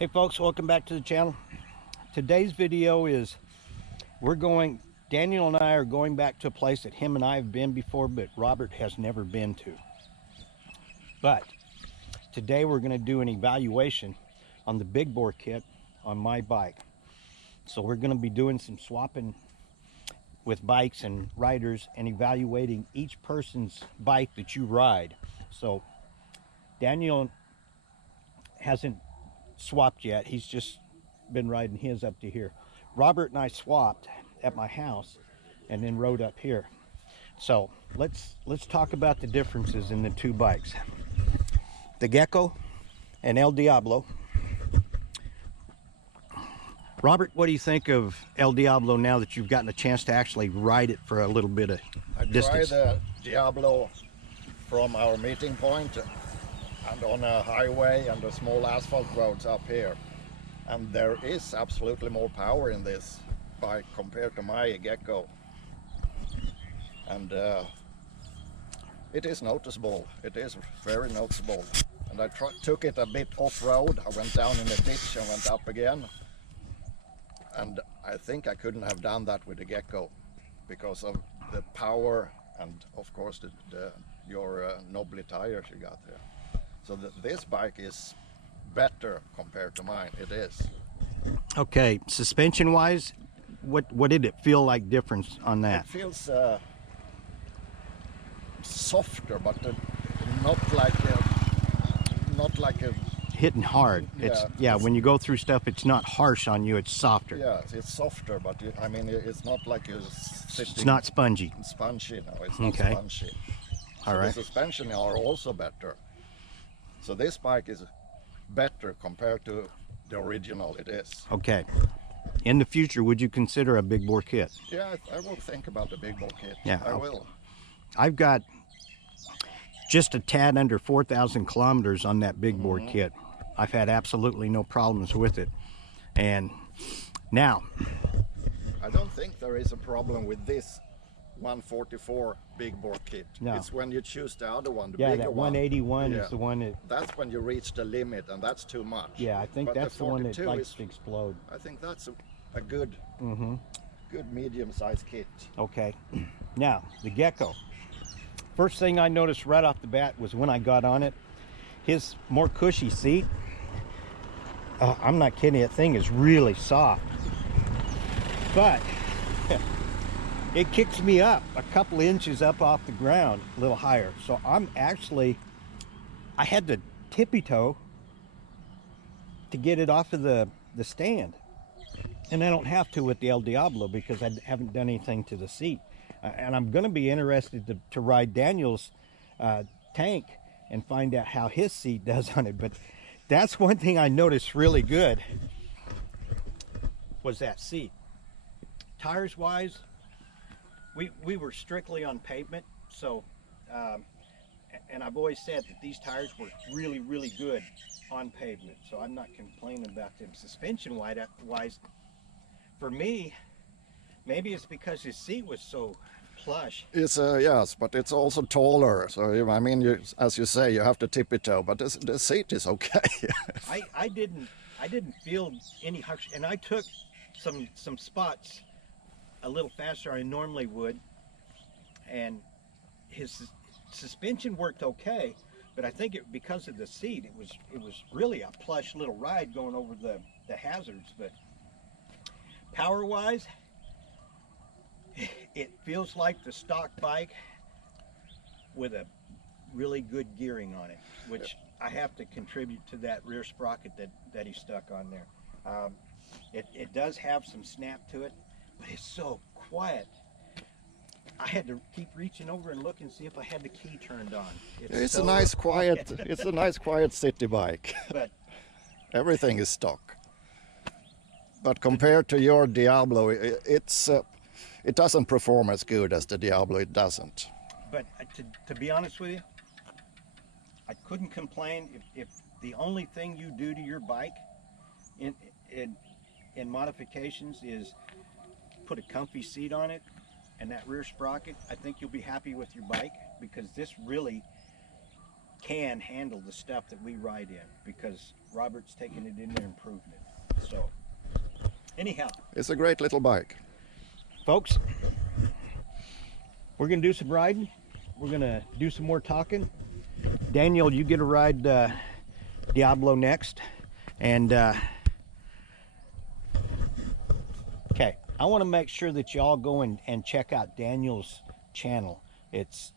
Hey folks, welcome back to the channel. Today's video is Daniel and I are going back to a place that him and I have been before, but Robert has never been to. But today we're going to do an evaluation on the big bore kit on my bike. So we're going to be doing some swapping with bikes and riders and evaluating each person's bike that you ride. So Daniel hasn't swapped yet. He's just been riding his up to here. Robert and I swapped at my house and then rode up here. So let's talk about the differences in the two bikes, the Gecko and El Diablo. Robert, what do you think of El Diablo now that you've gotten a chance to actually ride it for a little bit of distance? I tried the Diablo from our meeting point and on a highway and the small asphalt roads up here, and there is absolutely more power in this bike compared to my Gecko, and it is noticeable. It is very noticeable. And I took it a bit off-road. I went down in the ditch and went up again, and I think I couldn't have done that with the Gecko because of the power and of course your knobbly tires you got there. So this bike is better compared to mine. It is. Okay, suspension wise, what did it feel like difference on that? It feels softer, but not like a Hitting hard. Yeah, when you go through stuff, it's not harsh on you, it's softer. Yeah, it's softer, but I mean it's not like It's not spongy. Spongy, no, it's not Okay. spongy. So All right. the suspension are also better. So this bike is better compared to the original. It is. Okay. In the future, would you consider a big bore kit? Yeah, I will think about the big bore kit. Yeah, I will. I've got just a tad under 4,000 kilometers on that big bore kit. I've had absolutely no problems with it. And now, I don't think there is a problem with this 144 big bore kit. No. It's when you choose the other one, the yeah, bigger that one. 181 Yeah. is the one that, That's when you reach the limit, and that's too much. yeah, I think But that's the one that 42 likes is, to explode. I think that's a good, good medium-sized kit. Okay. Now, the Gecko. First thing I noticed right off the bat was when I got on it, his more cushy seat. I'm not kidding, that thing is really soft. But it kicks me up a couple inches up off the ground, a little higher. So I had to tippy toe to get it off of the stand. And I don't have to with the El Diablo because I haven't done anything to the seat. And I'm going to be interested to ride Daniel's tank and find out how his seat does on it. But that's one thing I noticed really good was that seat. Tires wise, we were strictly on pavement. So, and I've always said that these tires were really, really good on pavement. So I'm not complaining about them. Suspension wise, for me, maybe it's because his seat was so plush. It's yes, but it's also taller. So I mean, as you say, you have to tip it toe. But the seat is okay. I didn't feel any harsh, and I took some spots a little faster than I normally would, and his suspension worked okay. But I think because of the seat, it was really a plush little ride going over the hazards. But power wise, it feels like the stock bike with a really good gearing on it, which I have to contribute to that rear sprocket that he stuck on there. It does have some snap to it, but it's so quiet. I had to keep reaching over and look and see if I had the key turned on. It's so a nice quiet. It's a nice quiet city bike. But Everything is stock. But compared to your Diablo, it doesn't perform as good as the Diablo. It doesn't. But to be honest with you, I couldn't complain if the only thing you do to your bike in modifications is put a comfy seat on it and that rear sprocket. I think you'll be happy with your bike, because this really can handle the stuff that we ride in, because Robert's taken it into improvement. So anyhow, It's a great little bike. folks, we're gonna do some riding. We're gonna do some more talking. Daniel, you get to ride Diablo next, and okay, I want to make sure that y'all go and check out Daniel's channel. It's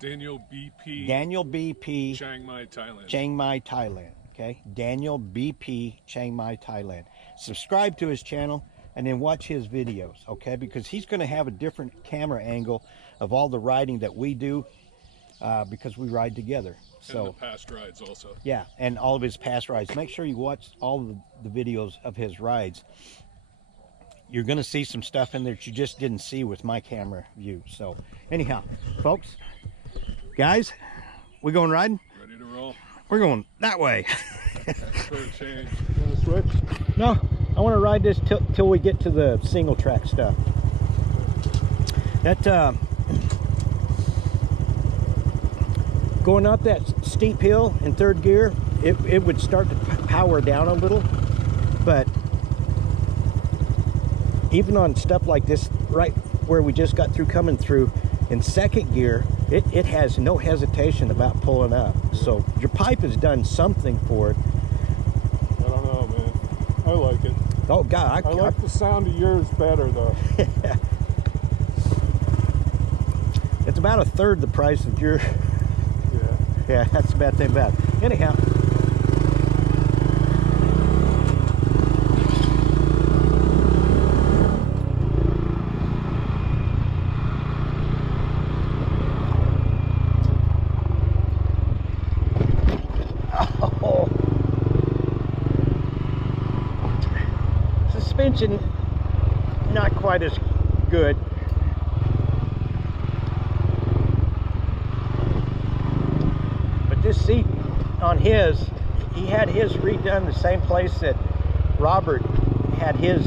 Daniel BP. Daniel BP Chiang Mai, Thailand. Chiang Mai, Thailand. Okay, Daniel BP Chiang Mai, Thailand. Subscribe to his channel and then watch his videos, okay? Because he's going to have a different camera angle of all the riding that we do, because we ride together. So and the past rides also. yeah, and all of his past rides. Make sure you watch all of the videos of his rides. You're going to see some stuff in there that you just didn't see with my camera view. So anyhow, folks, guys, we going riding? Ready to roll? We're going that way. For a change. You want to switch? No, I want to ride this till we get to the single track stuff. That going up that steep hill in third gear, it would start to power down a little, but even on stuff like this, right where we just got through coming through, in second gear, it has no hesitation about pulling up. So your pipe has done something for it. I don't know, man. I like it. Oh God, I like the sound of yours better, though. It's about a third the price of your. Yeah. Yeah, that's about that bad. Anyhow. Oh. Suspension not quite as good. This seat on his, he had his redone the same place that Robert had his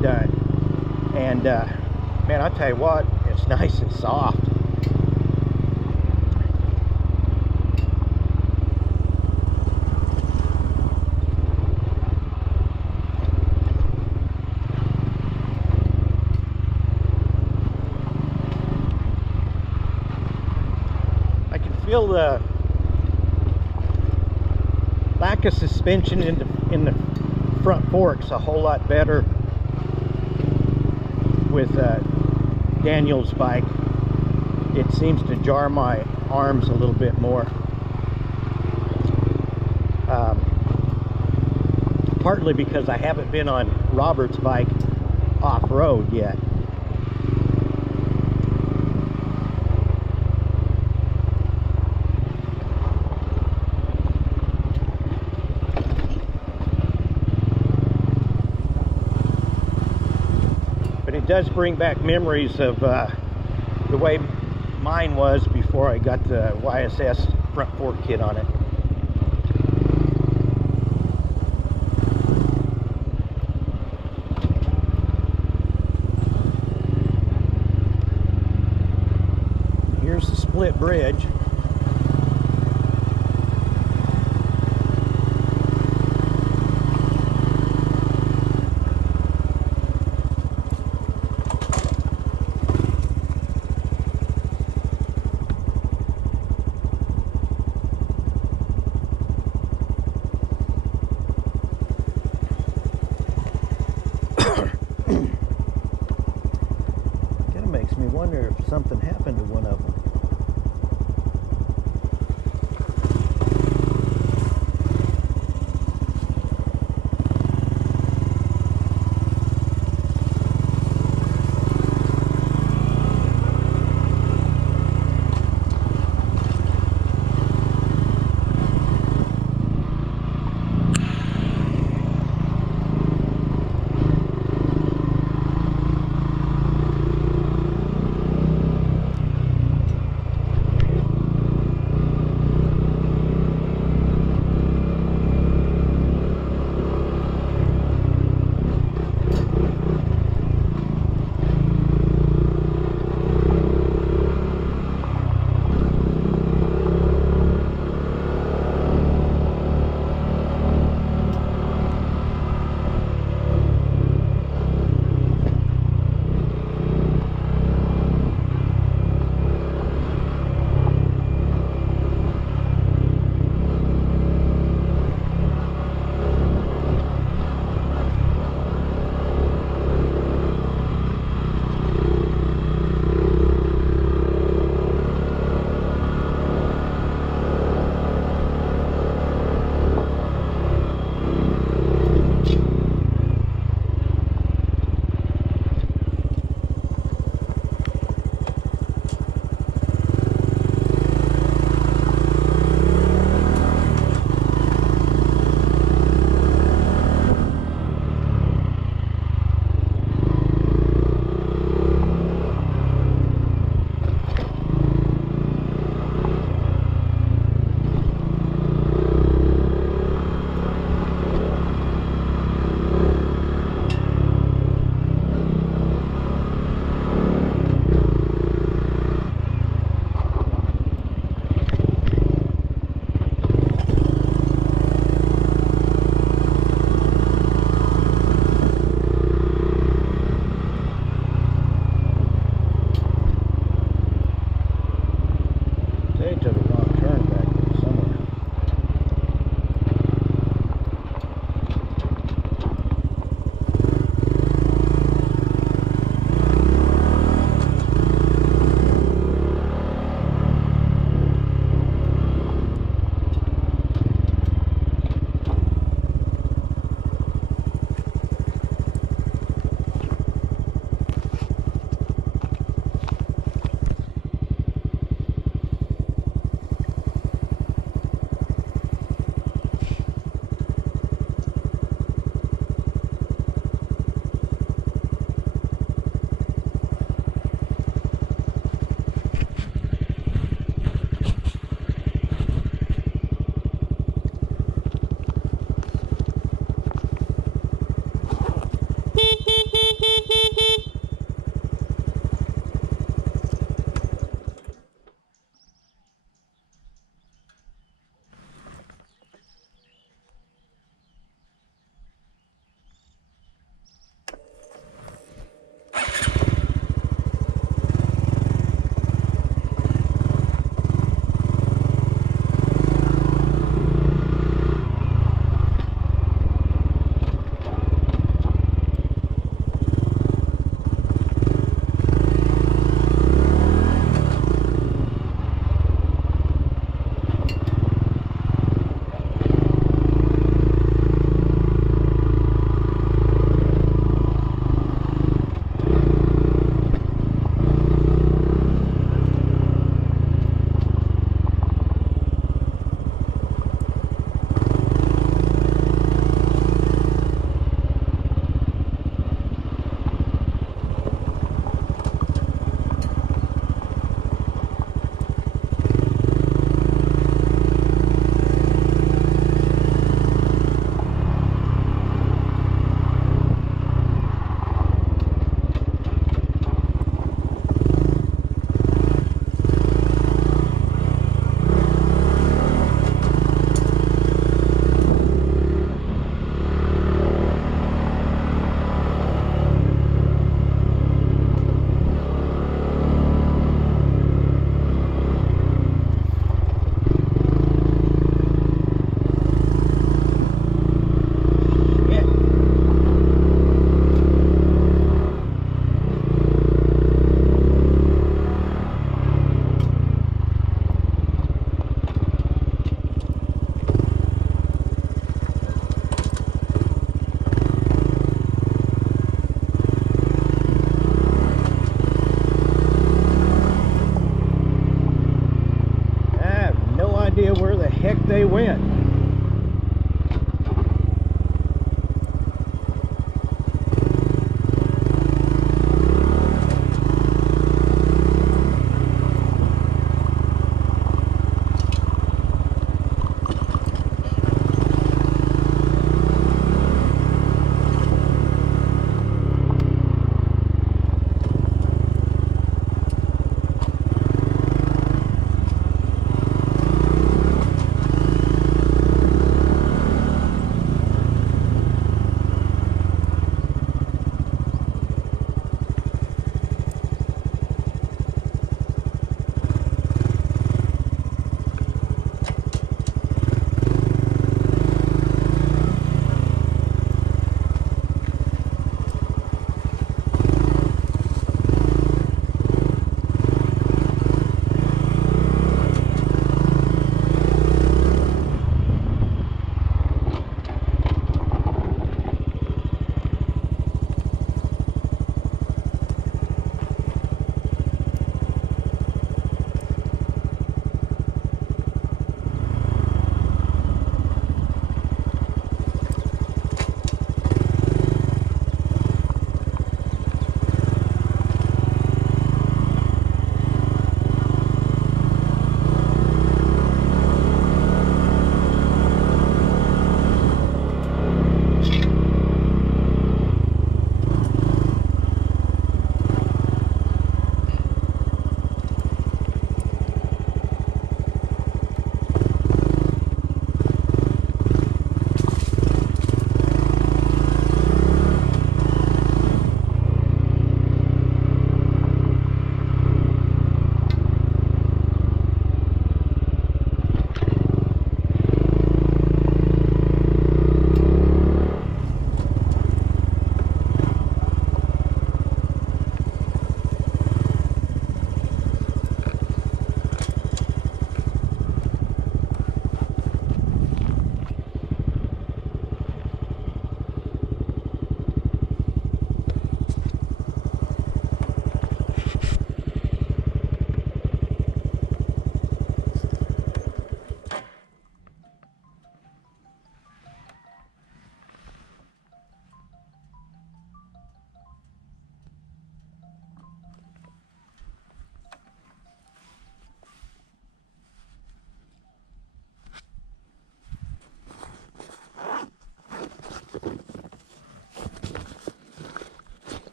done, and man, I tell you what, it's nice and soft. I can feel the lack of suspension in the front forks a whole lot better with Daniel's bike. It seems to jar my arms a little bit more. Partly because I haven't been on Robert's bike off-road yet. It does bring back memories of the way mine was before I got the YSS front fork kit on it. Here's the split bridge. Wonder if something happened to one of them.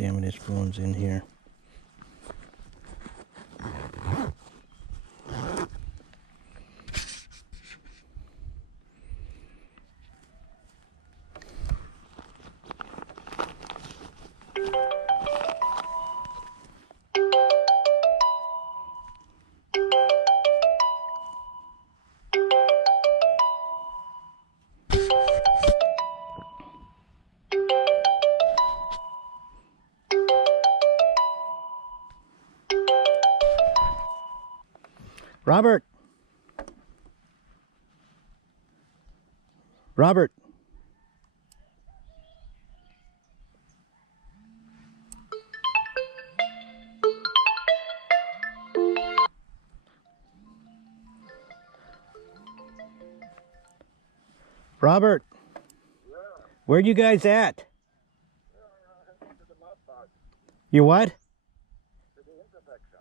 damn it, his phone's in here. Robert. Robert. Robert. Yeah. Where you guys at? To the mud park, You what? to the intersection.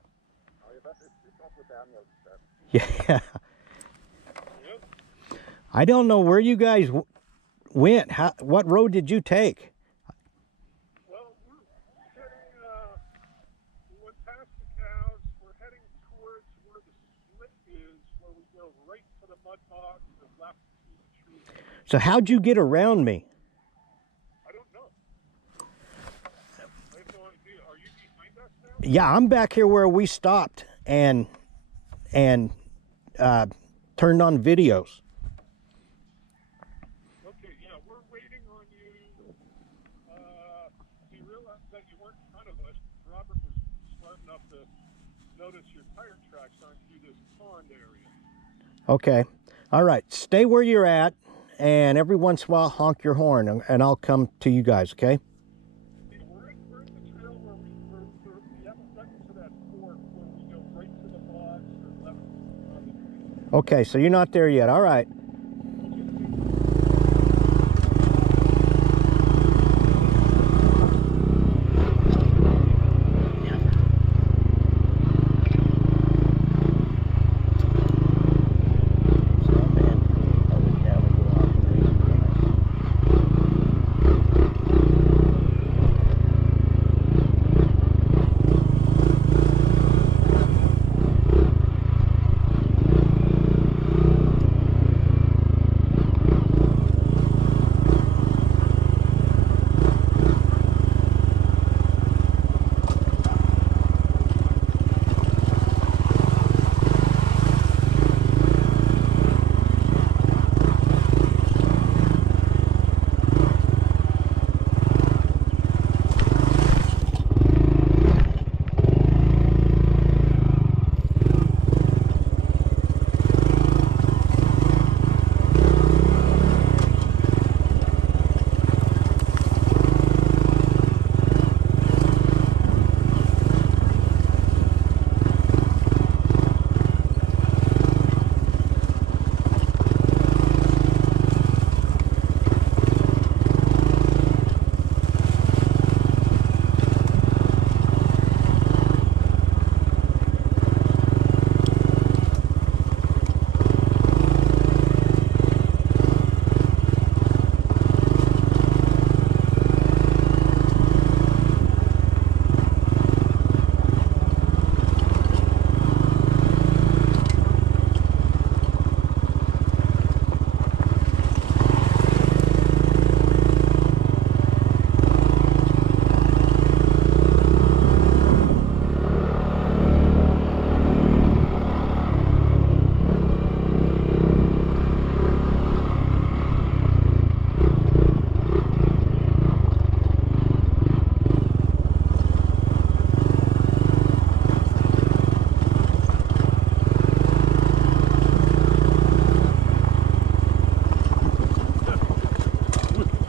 Oh, you better talk with Daniel instead. Yeah. I don't know where you guys went. What road did you take? Well, we're heading, we went past the cows. We're heading towards where the split is, where we go right to the mud box and left to the tree. So how'd you get around me? I don't know. I have no idea. Are you behind us now? Yeah, I'm back here where we stopped and turned on videos. Okay, yeah, we're waiting on you. We realized that you weren't in front of us. Robert was smart enough to notice your tire tracks aren't through this pond area. Okay. All right. Stay where you're at, and every once in a while honk your horn, and I'll come to you guys, okay? Yeah, we're in the trail where we haven't gotten to that fork where we go right to the box or left on the tree. Okay, so you're not there yet. All right.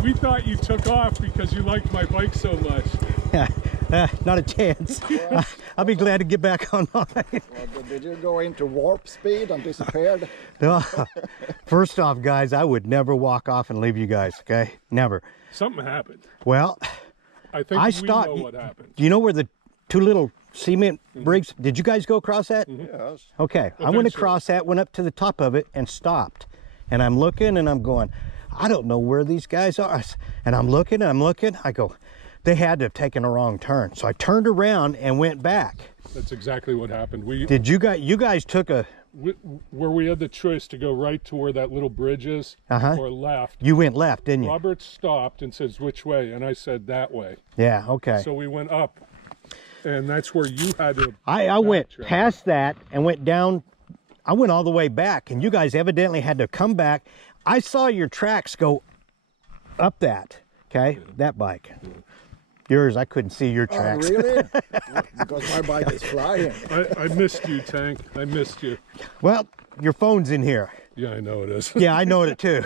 We thought you took off because you liked my bike so much. Not a chance. I'll be glad to get back on mine. Well, did you go into warp speed and disappeared? First off, guys, I would never walk off and leave you guys, okay? Never. Something happened. Well, I think I stopped. we know what happened. Do you know where the two little cement bricks, did you guys go across that? Yes. Okay, I went across that, went up to the top of it and stopped. And I'm looking and I'm going, I don't know where these guys are. And I'm looking and I'm looking. I go, They had to have taken a wrong turn. So I turned around and went back. That's exactly what happened. Did you guys took a... Where we had the choice to go right to where that little bridge is, or left. You went left, didn't you? Robert stopped and says, which way? And I said, that way. Yeah, okay. So we went up, and that's where you had to... I went past that and went down. I went all the way back, and you guys evidently had to come back. I saw your tracks go up that, okay? Yeah. That bike. Yeah. Yours, I couldn't see your tracks. Oh, really? Because my bike is flying. I missed you, Tank. I missed you. Well, your phone's in here. Yeah, I know it is. Yeah, I know it too.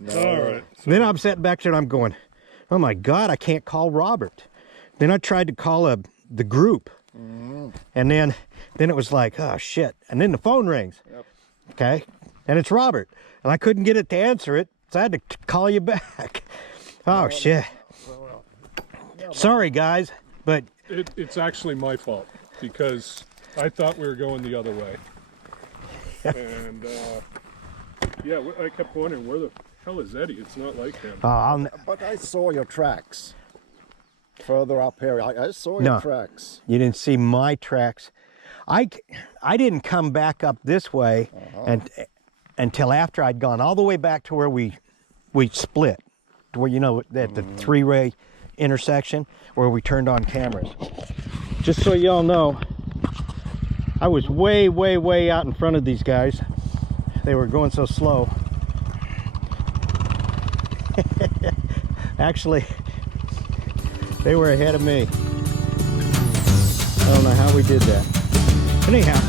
No. All right. So then I'm sitting back there and I'm going, oh my God, I can't call Robert. Then I tried to call the group. And then it was like, oh shit. And then the phone rings. Yep. Okay. And it's Robert. And I couldn't get it to answer it. So I had to call you back. Oh, shit. Sorry, guys, but... It's actually my fault, because I thought we were going the other way. And, yeah, I kept wondering, where the hell is Eddie? It's not like him. But I saw your tracks. Further up here, I saw your tracks. You didn't see my tracks. I didn't come back up this way until after I'd gone all the way back to where we split. Where, you know, at the three-way intersection where we turned on cameras. Just so y'all know, I was way, way, way out in front of these guys. They were going so slow. Actually, they were ahead of me. I don't know how we did that. Anyhow,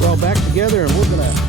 we're all back together and we're gonna